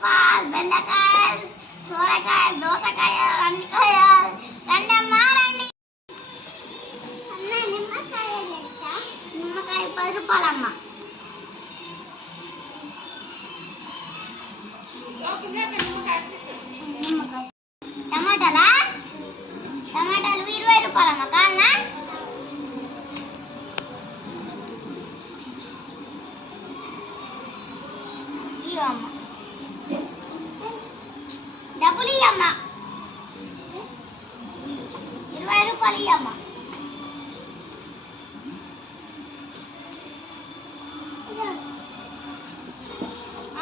రూపాయలు బెండకాయలు సోరకాయలు దోసకాయలు రండికాయలు రండమ్మా రండి అన్న నిమ్మకాయ 10 రూపాయలమ్మా టమాటాలు 20 రూపాయలమ్మా కాన్నా ఇవ్వమ్మా డబ్బులు ఇవ్వమ్మా 20 రూపాయలు ఇవ్వమ్మా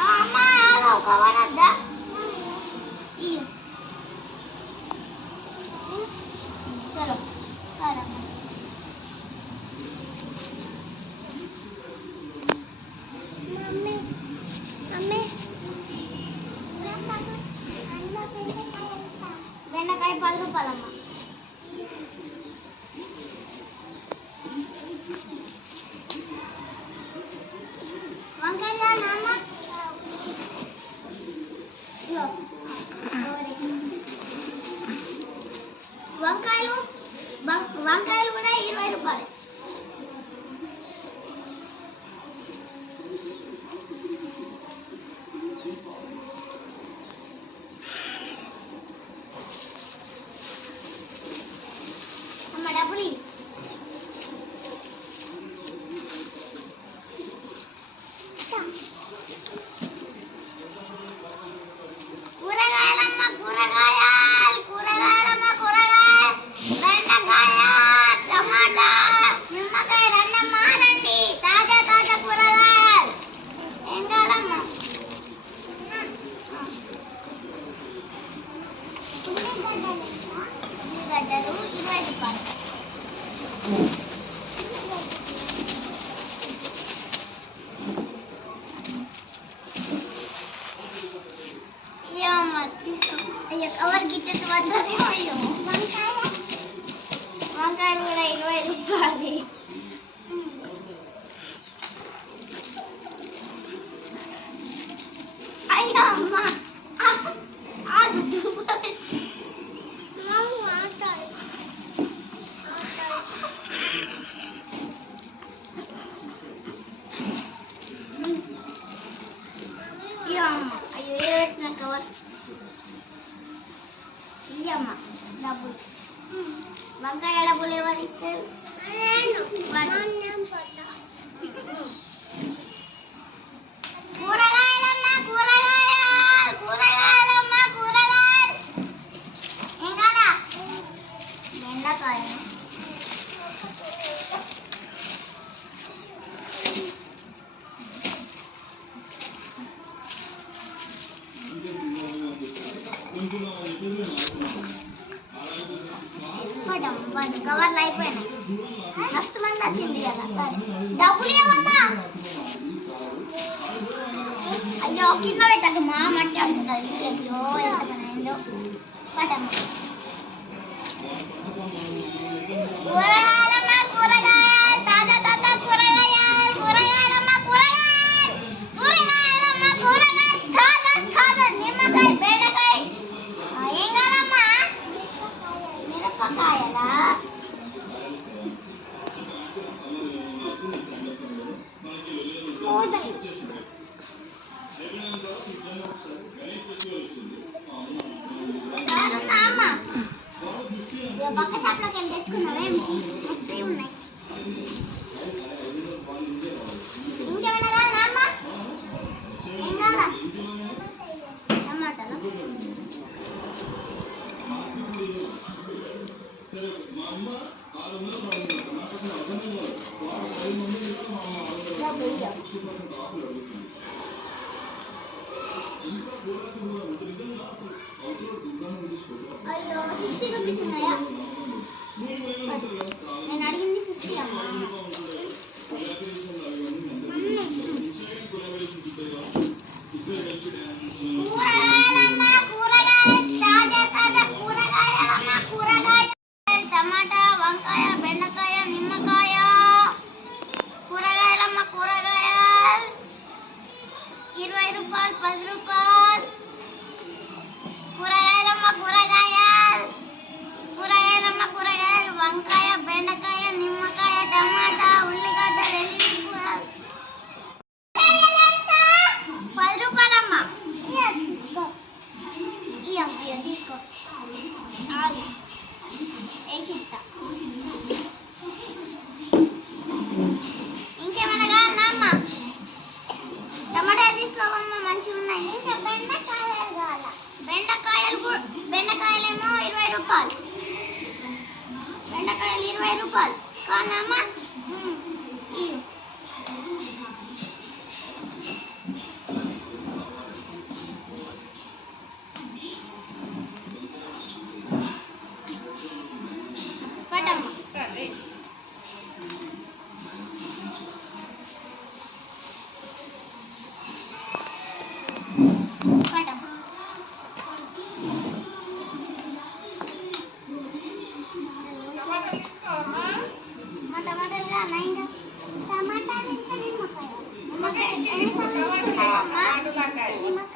అమ్మా ఒక వనద్దా చలో బెండకాయ 10 రూపాయలమ్మా వంకాయ నాన్న వంకాయలు కూడా 20 రూపాయలు అమ్మ డబ్బులు కూరగాయలమ్మ కూరగాయలమ్మ కూరగాయలు బెండకాయ టమాటా నిమ్మకాయ రండమ్మా రండి తాజా కూరగాయలు ఏం కావాలమ్మా ఉల్లిగడ్డలు 20 రూపాయలు అయ్యో కవర్ గిట్టెట్టు పడ్డది అయ్యో వంకాయలు కూడా 20 రూపాయలు అయ్యో అమ్మ అయ్యో పెట్టిన కవర్ ఇయ్యమ్మ డబ్బులు వంకాయ డబ్బులు ఎవరు ఇస్తారు కూరగాయలమ్మ కూరగాయలు ఏం కాదా బెండకాయ కవర్లు అయిపోయినాయి మస్తు మంది వచ్చింది కదా సరే డబ్బులు ఇవ్వమ్మా అయ్యో కింద పెట్టకు మా మట్టి అవుతుంది అయ్యో ఎంత పనైందో పట్టమ్మ కూరగాయలమ్మ కూరగాయలు తాజా కూరగాయలమ్మ కూరగాయలు తాజా నిమ్మకాయ బెండకాయ ఏం కాదమ్మా మిరపకాయలా పక్క షాప్లోకి వెళ్ళి తెచ్చుకున్నావేమిటి మొత్తం ఉన్నాయి ఇంకేమైనా కాదా అమ్మ ఏం కాదా టమాటాలు అయ్యో 60 రూపీస్ ఉన్నాయా నేను అడిగింది 50 అమ్మా కూరగాయలు తాజా కూరగాయలు టమాటా వంకాయ బెండకాయ నిమ్మకాయ కూరగాయలమ్మ కూరగాయలు 20 రూపాయలు 10 రూపాయలు కూరగాయలమ్మ కూరగాయలు వంకాయ బెండకాయ నిమ్మకాయ టమాటా ఉల్లిగడ్డ వెల్లుల్లి 10 రూపాయలమ్మ తీసుకో ఇంకేమైనా కావాలా అమ్మ టమాటా తీసుకోవమ్మ మంచిగా ఉన్నాయి ఇంకా బెండకాయలు కావాలా బెండకాయలేమో 20 రూపాయలు బెండకాయలు 20 రూపాయలు కావాలమ్మా టమాటాలు